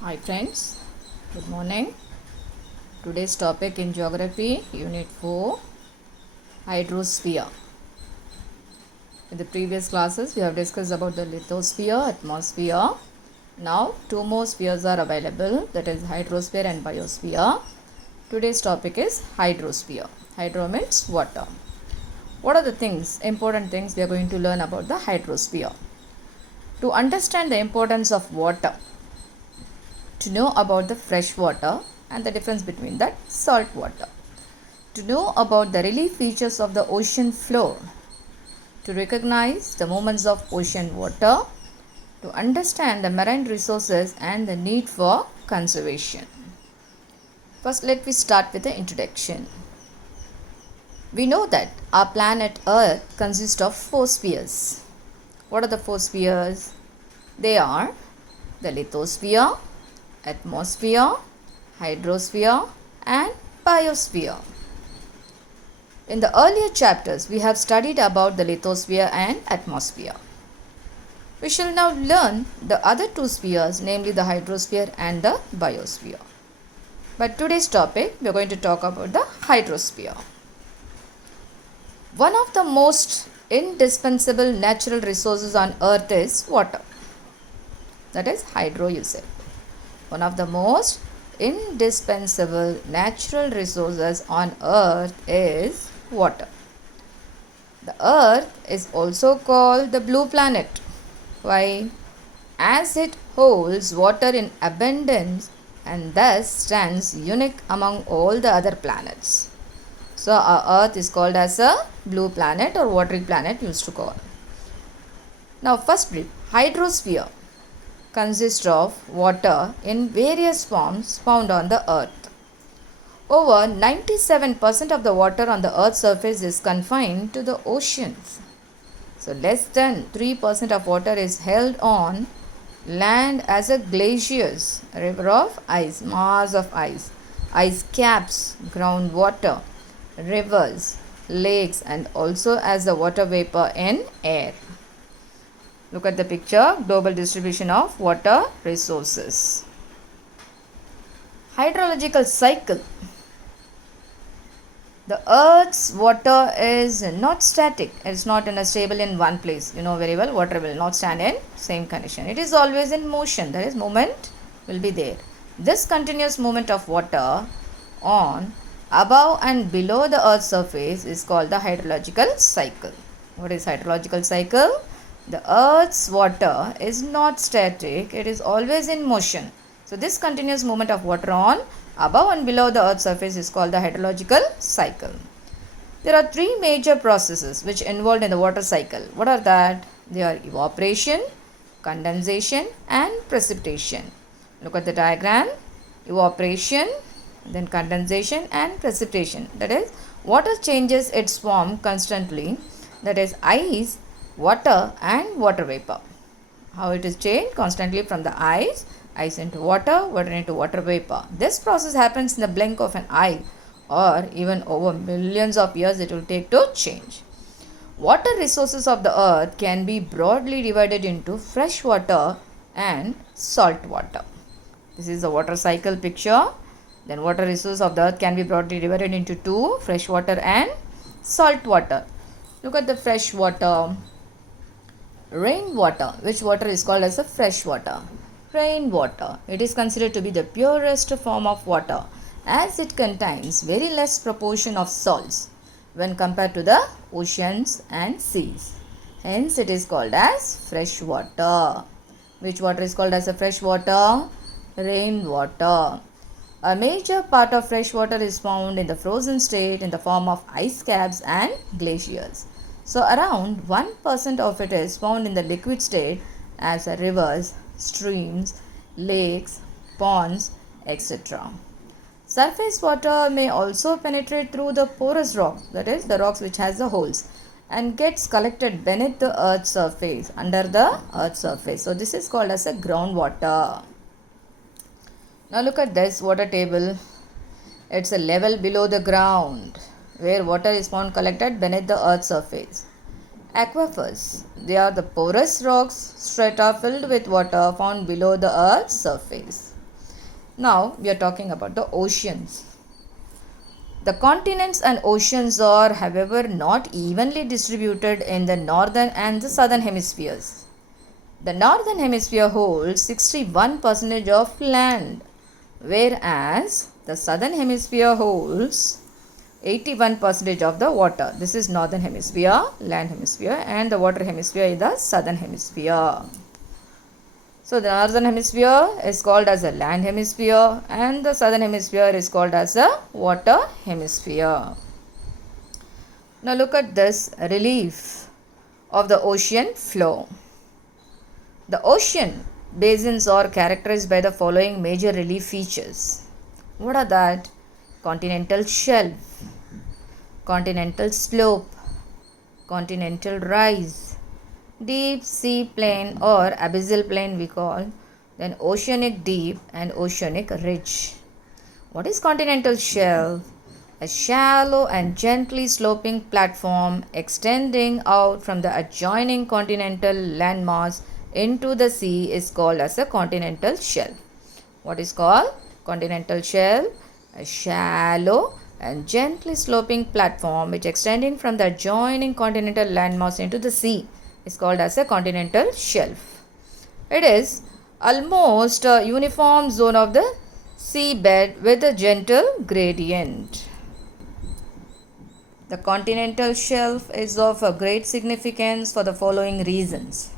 Hi friends, good morning. Today's topic in Geography, Unit 4, Hydrosphere. In the previous classes, we have discussed about the lithosphere, atmosphere. Now, two more spheres are available, that is hydrosphere and biosphere. Today's topic is hydrosphere. Hydro means water. What are the important things we are going to learn about the hydrosphere? To understand the importance of water, to know about the fresh water and the difference between that salt water, to know about the relief features of the ocean floor, to recognize the movements of ocean water, to understand the marine resources and the need for conservation. First, let me start with the introduction. We know that our planet Earth consists of 4 spheres. What are the 4 spheres? They are the lithosphere, atmosphere, hydrosphere and biosphere. In the earlier chapters, we have studied about the lithosphere and atmosphere. We shall now learn the other 2 spheres, namely the hydrosphere and the biosphere. But today's topic, we are going to talk about the hydrosphere. One of the most indispensable natural resources on earth is water. That is hydro, you said. One of the most indispensable natural resources on earth is water. The earth is also called the blue planet. Why? As it holds water in abundance and thus stands unique among all the other planets. So our earth is called as a blue planet or watery planet used to call. Now first brief, hydrosphere consists of water in various forms found on the earth. Over 97% of the water on the earth's surface is confined to the oceans. So less than 3% of water is held on land as a glaciers, a river of ice, mass of ice caps, groundwater, rivers, lakes and also as the water vapor in air. Look at the picture, global distribution of water resources. Hydrological cycle. The earth's water is not static. It is not stable in one place. You know very well, water will not stand in same condition. It is always in motion. That is, movement will be there. This continuous movement of water on, above and below the earth's surface is called the hydrological cycle. What is hydrological cycle? The earth's water is not static, it is always in motion. So this continuous movement of water on, above and below the earth's surface is called the hydrological cycle. There are 3 major processes which involved in the water cycle. What are that? They are evaporation, condensation and precipitation. Look at the diagram. Evaporation, then condensation and precipitation. That is, water changes its form constantly. That is, ice, water and water vapor. How it is changed? Constantly from the ice into water, water into water vapor. This process happens in the blink of an eye or even over millions of years it will take to change. Water resources of the earth can be broadly divided into fresh water and salt water. This is the water cycle picture. Then water resources of the earth can be broadly divided into 2, fresh water and salt water. Look at the fresh water. Rainwater. Which water is called as a fresh water? Rainwater. It is considered to be the purest form of water as it contains very less proportion of salts when compared to the oceans and seas. Hence it is called as fresh water. Which water is called as a fresh water? Rainwater. A major part of fresh water is found in the frozen state in the form of ice caps and glaciers. So around 1% of it is found in the liquid state as rivers, streams, lakes, ponds, etc. Surface water may also penetrate through the porous rocks, that is the rocks which has the holes, and gets collected beneath the earth's surface, under the earth's surface. So this is called as a groundwater. Now look at this water table. It's a level below the ground, where water is found collected beneath the earth's surface. Aquifers. They are the porous rocks strata filled with water found below the earth's surface. Now we are talking about the oceans. The continents and oceans are, however, not evenly distributed in the northern and the southern hemispheres. The northern hemisphere holds 61% of land, whereas the southern hemisphere holds 81% of the water. This is northern hemisphere, land hemisphere, and the water hemisphere is the southern hemisphere. So the northern hemisphere is called as a land hemisphere and the southern hemisphere is called as a water hemisphere. Now look at this relief of the ocean floor. The ocean basins are characterized by the following major relief features. What are that? Continental shelf, continental slope, continental rise, deep sea plain or abyssal plain we call, then oceanic deep and oceanic ridge. What is continental shelf? A shallow and gently sloping platform extending out from the adjoining continental landmass into the sea is called as a continental shelf. What is called continental shelf? A shallow and gently sloping platform which extending from the adjoining continental landmass into the sea is called as a continental shelf. It is almost a uniform zone of the seabed with a gentle gradient. The continental shelf is of a great significance for the following reasons.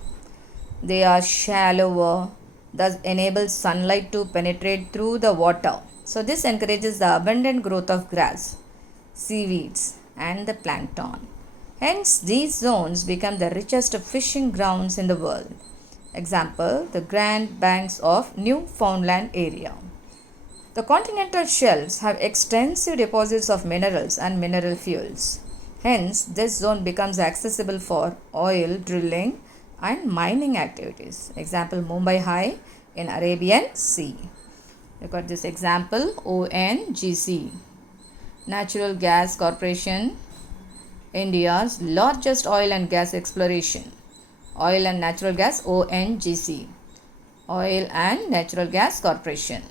They are shallower, thus enable sunlight to penetrate through the water. So this encourages the abundant growth of grass, seaweeds and the plankton. Hence these zones become the richest fishing grounds in the world. Example, the Grand Banks of Newfoundland area. The continental shelves have extensive deposits of minerals and mineral fuels. Hence this zone becomes accessible for oil drilling and mining activities. Example, Mumbai High in Arabian Sea. Look at this example, ONGC, Natural Gas Corporation, India's largest oil and gas exploration. Oil and Natural Gas, ONGC, Oil and Natural Gas Corporation.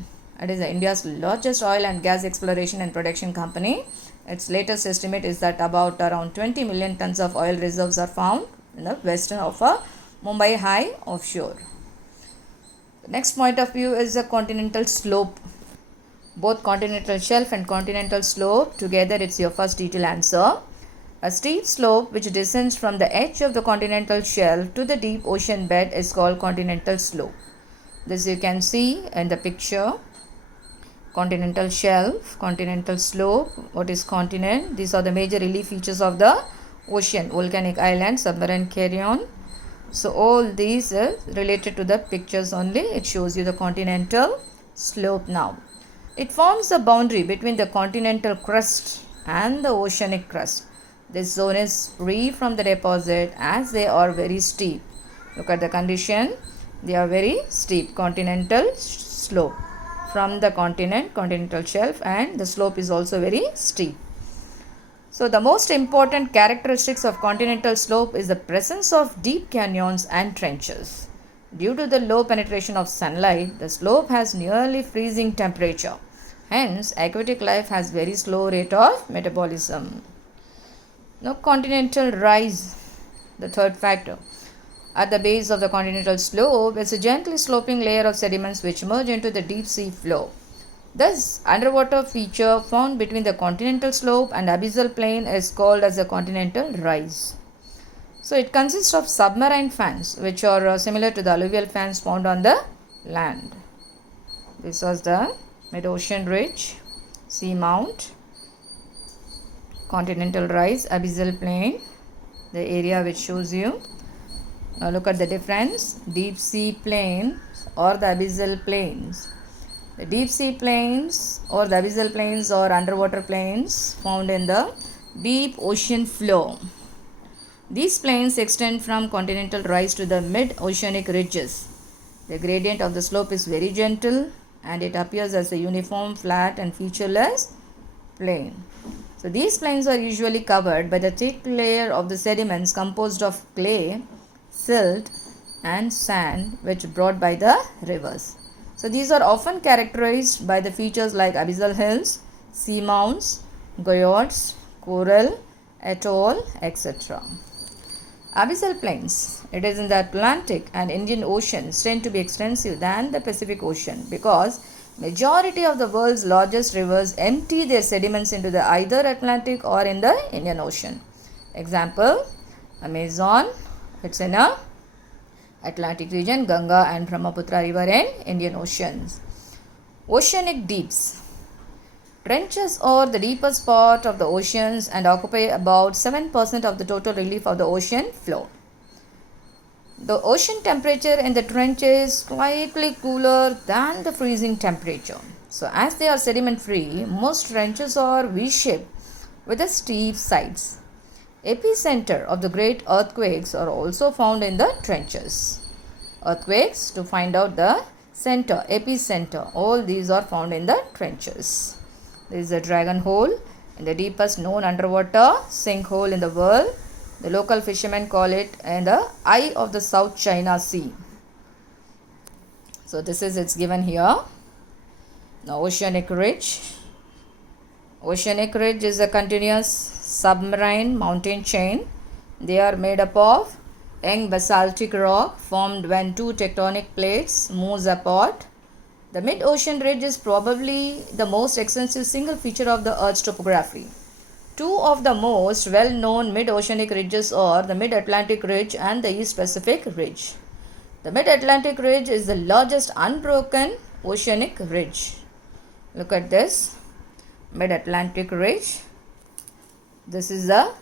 It is India's largest oil and gas exploration and production company. Its latest estimate is that about around 20 million tons of oil reserves are found in the western of Mumbai High offshore. The next point of view is the continental slope. Both continental shelf and continental slope together, it's your first detailed answer. A steep slope which descends from the edge of the continental shelf to the deep ocean bed is called continental slope. This you can see in the picture. Continental shelf, continental slope. What is continent? These are the major relief features of the ocean: volcanic island, submarine carry-on. So all these are related to the pictures only. It shows you the continental slope now. It forms the boundary between the continental crust and the oceanic crust. This zone is free from the deposit as they are very steep. Look at the condition. They are very steep. Continental slope from the continental shelf, and the slope is also very steep. So the most important characteristics of continental slope is the presence of deep canyons and trenches. Due to the low penetration of sunlight, the slope has nearly freezing temperature. Hence, aquatic life has very slow rate of metabolism. Now, continental rise, the third factor. At the base of the continental slope is a gently sloping layer of sediments which merge into the deep sea floor. This underwater feature found between the continental slope and abyssal plain is called as a continental rise. So it consists of submarine fans which are similar to the alluvial fans found on the land. This was the mid-ocean ridge, seamount, continental rise, abyssal plain, the area which shows you. Now look at the difference, deep sea plains or the abyssal plains. The deep sea plains or the abyssal plains or underwater plains found in the deep ocean floor. These plains extend from continental rise to the mid-oceanic ridges. The gradient of the slope is very gentle and it appears as a uniform, flat and featureless plain. So these plains are usually covered by the thick layer of the sediments composed of clay, silt and sand which brought by the rivers. So these are often characterized by the features like abyssal hills, seamounts, goyots, coral, atoll, etc. Abyssal plains, it is in the Atlantic and Indian Oceans, tend to be extensive than the Pacific Ocean because majority of the world's largest rivers empty their sediments into the either Atlantic or in the Indian Ocean. Example, Amazon, it's in a Atlantic region, Ganga and Brahmaputra river in Indian Oceans. Oceanic deeps. Trenches are the deepest part of the oceans and occupy about 7% of the total relief of the ocean floor. The ocean temperature in the trench is slightly cooler than the freezing temperature. So as they are sediment free, most trenches are V-shaped with the steep sides. Epicenter of the great earthquakes are also found in the trenches. Earthquakes, to find out the center, epicenter, all these are found in the trenches. There is a dragon hole in the deepest known underwater sinkhole in the world. The local fishermen call it in the eye of the South China Sea. So this is it's given here. Now oceanic ridge. Oceanic ridge is a continuous submarine mountain chain. They are made up of young basaltic rock formed when two tectonic plates move apart. The mid-ocean ridge is probably the most extensive single feature of the Earth's topography. Two of the most well-known mid-oceanic ridges are the Mid-Atlantic Ridge and the East Pacific Ridge. The Mid-Atlantic Ridge is the largest unbroken oceanic ridge. Look at this. Mid-Atlantic Ridge. This is the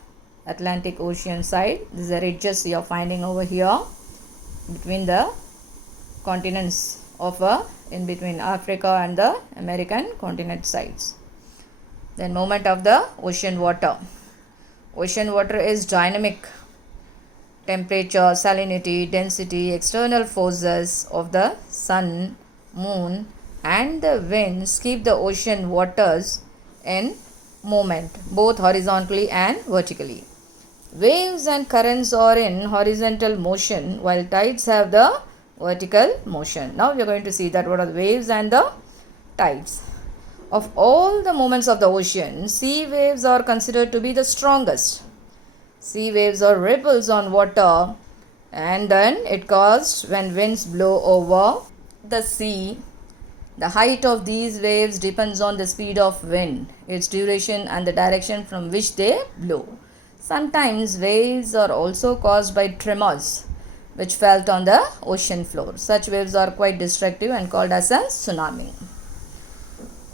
Atlantic Ocean side. These are ridges you are finding over here between the continents of in between Africa and the American continent sides. Then movement of the ocean water. Ocean water is dynamic. Temperature, salinity, density, external forces of the sun, moon and the winds keep the ocean waters in movement, both horizontally and vertically. Waves and currents are in horizontal motion while tides have the vertical motion. Now we are going to see that what are the waves and the tides. Of all the movements of the ocean, sea waves are considered to be the strongest. Sea waves are ripples on water and then it caused when winds blow over the sea. The height of these waves depends on the speed of wind, its duration and the direction from which they blow. Sometimes waves are also caused by tremors which felt on the ocean floor. Such waves are quite destructive and called as a tsunami.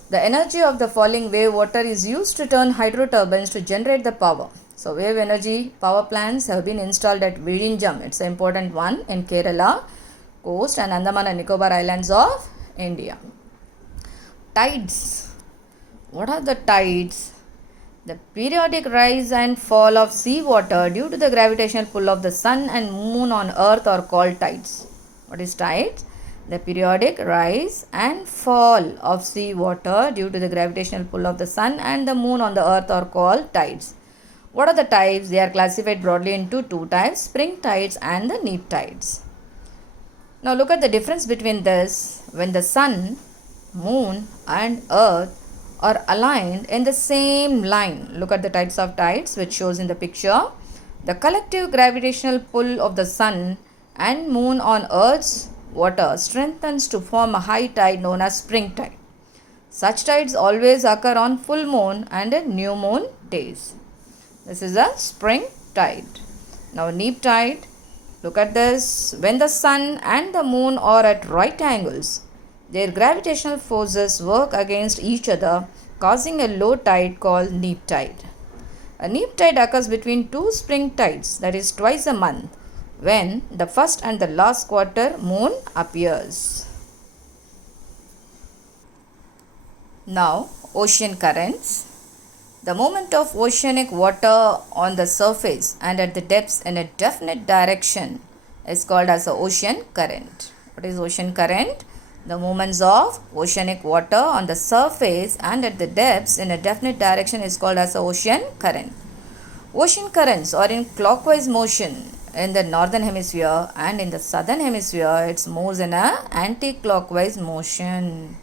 The energy of the falling wave water is used to turn hydro turbines to generate the power. So wave energy power plants have been installed at Vizhinjam. It's an important one in Kerala coast and Andaman and Nicobar Islands of India. Tides. What are the tides? The periodic rise and fall of sea water due to the gravitational pull of the sun and moon on earth are called tides. What is tides? The periodic rise and fall of sea water due to the gravitational pull of the sun and the moon on the earth are called tides. What are the tides? They are classified broadly into two types, spring tides and the neap tides. Now look at the difference between this. When the sun, moon and earth are aligned in the same line, look at the types of tides which shows in the picture. The collective gravitational pull of the sun and moon on earth's water strengthens to form a high tide known as spring tide. Such tides always occur on full moon and new moon days. This is a spring tide. Now neap tide. Look at this. When the sun and the moon are at right angles, their gravitational forces work against each other, causing a low tide called neap tide. A neap tide occurs between two spring tides, that is twice a month, when the first and the last quarter moon appears. Now, ocean currents. The movement of oceanic water on the surface and at the depths in a definite direction is called as an ocean current. What is ocean current? The movements of oceanic water on the surface and at the depths in a definite direction is called as an ocean current. Ocean currents are in clockwise motion in the northern hemisphere, and in the southern hemisphere it moves in a anti-clockwise motion.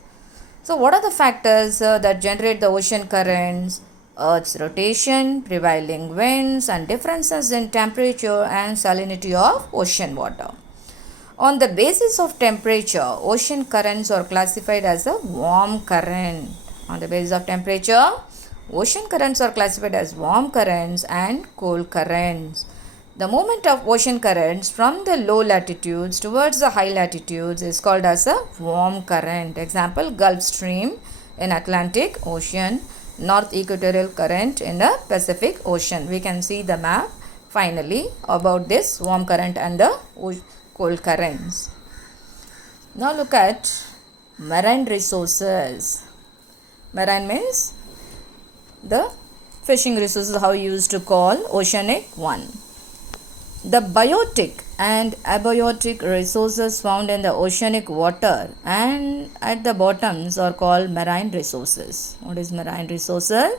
So what are the factors that generate the ocean currents? Earth's rotation, prevailing winds, and differences in temperature and salinity of ocean water. On the basis of temperature, ocean currents are classified as a warm current. On the basis of temperature, ocean currents are classified as warm currents and cold currents. The movement of ocean currents from the low latitudes towards the high latitudes is called as a warm current. Example, Gulf Stream in Atlantic Ocean, North Equatorial Current in the Pacific Ocean. We can see the map finally about this warm current and the cold currents. Now look at marine resources. Marine means the fishing resources, how you used to call oceanic one. The biotic and abiotic resources found in the oceanic water and at the bottoms are called marine resources. What is marine resources?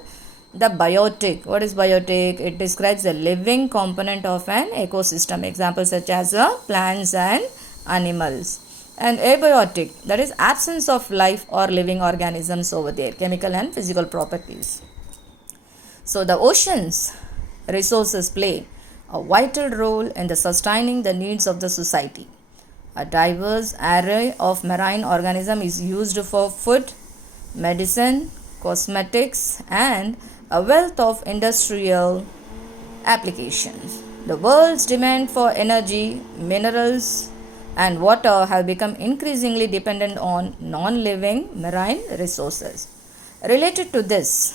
The biotic. What is biotic? It describes the living component of an ecosystem. Examples such as plants and animals. And abiotic, that is absence of life or living organisms over there, chemical and physical properties. So the oceans resources play a vital role in the sustaining the needs of the society. A diverse array of marine organisms is used for food, medicine, cosmetics, and a wealth of industrial applications. The world's demand for energy, minerals, and water have become increasingly dependent on non-living marine resources. Related to this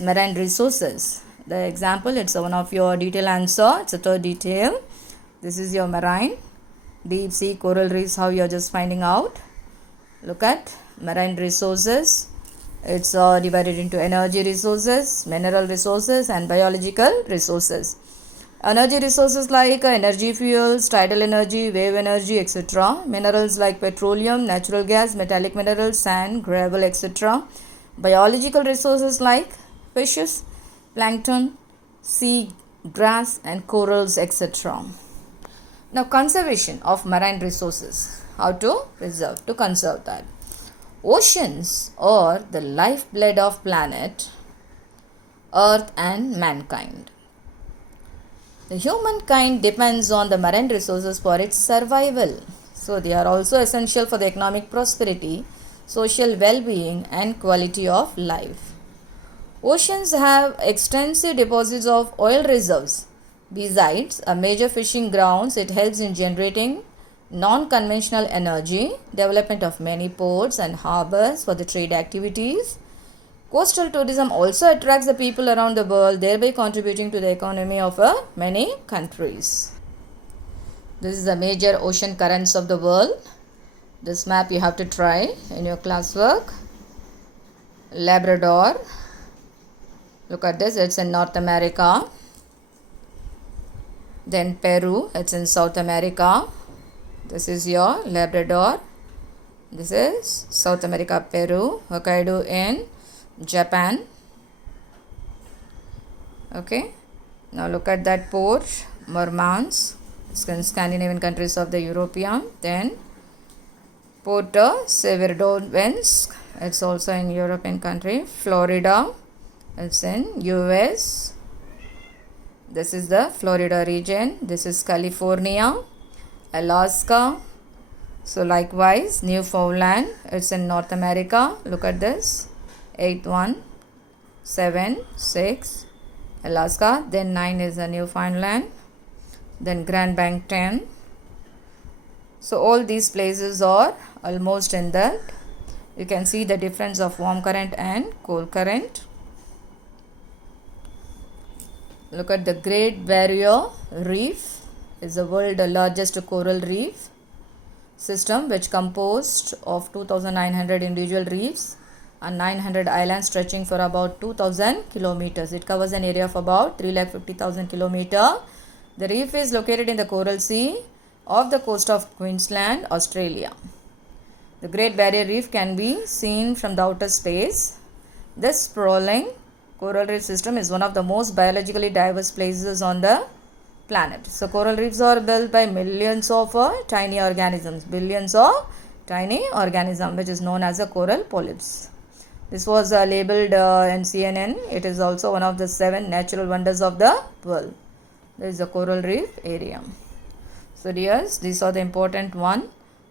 marine resources, the example, it's one of your detail answer, it's a third detail. This is your marine, deep sea coral reefs, how you are just finding out. Look at marine resources. It's divided into energy resources, mineral resources, and biological resources. Energy resources like energy fuels, tidal energy, wave energy, etc. Minerals like petroleum, natural gas, metallic minerals, sand, gravel, etc. Biological resources like fishes, plankton, sea grass, and corals, etc. Now, conservation of marine resources. How to preserve, to conserve that. Oceans are the lifeblood of planet Earth and mankind. The humankind depends on the marine resources for its survival. So they are also essential for the economic prosperity, social well-being, and quality of life. Oceans have extensive deposits of oil reserves. Besides a major fishing grounds, it helps in generating non-conventional energy, development of many ports and harbors for the trade activities. Coastal tourism also attracts the people around the world, thereby contributing to the economy of many countries. This is the major ocean currents of the world. This map you have to try in your classwork. Labrador. Look at this, it's in North America. Then Peru, it's in South America. This is your Labrador. This is South America, Peru. Hokkaido in Japan. Okay. Now look at that port, Murmansk. It's in Scandinavian countries of the European. Then Port Severodvinsk. It's also in European country. Florida. It's in US. This is the Florida region. This is California, Alaska. So likewise, Newfoundland. It's in North America. Look at this. 8176 Alaska. Then 9 is the Newfoundland. Then Grand Bank 10. So all these places are almost in that. You can see the difference of warm current and cold current. Look at the Great Barrier Reef. Is the world's largest coral reef system, which composed of 2,900 individual reefs and 900 islands stretching for about 2,000 kilometers. It covers an area of about 350,000 kilometers. The reef is located in the Coral Sea off the coast of Queensland, Australia. The Great Barrier Reef can be seen from the outer space. This sprawling coral reef system is one of the most biologically diverse places on the planet. So coral reefs are built by millions of tiny organisms, billions of tiny organisms, which is known as a coral polyps. This was labeled in CNN. It is also one of the 7 natural wonders of the world. This is the coral reef area. So dears, these are the important one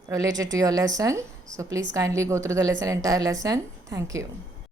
related to your lesson. So please kindly go through the lesson, entire lesson. Thank you.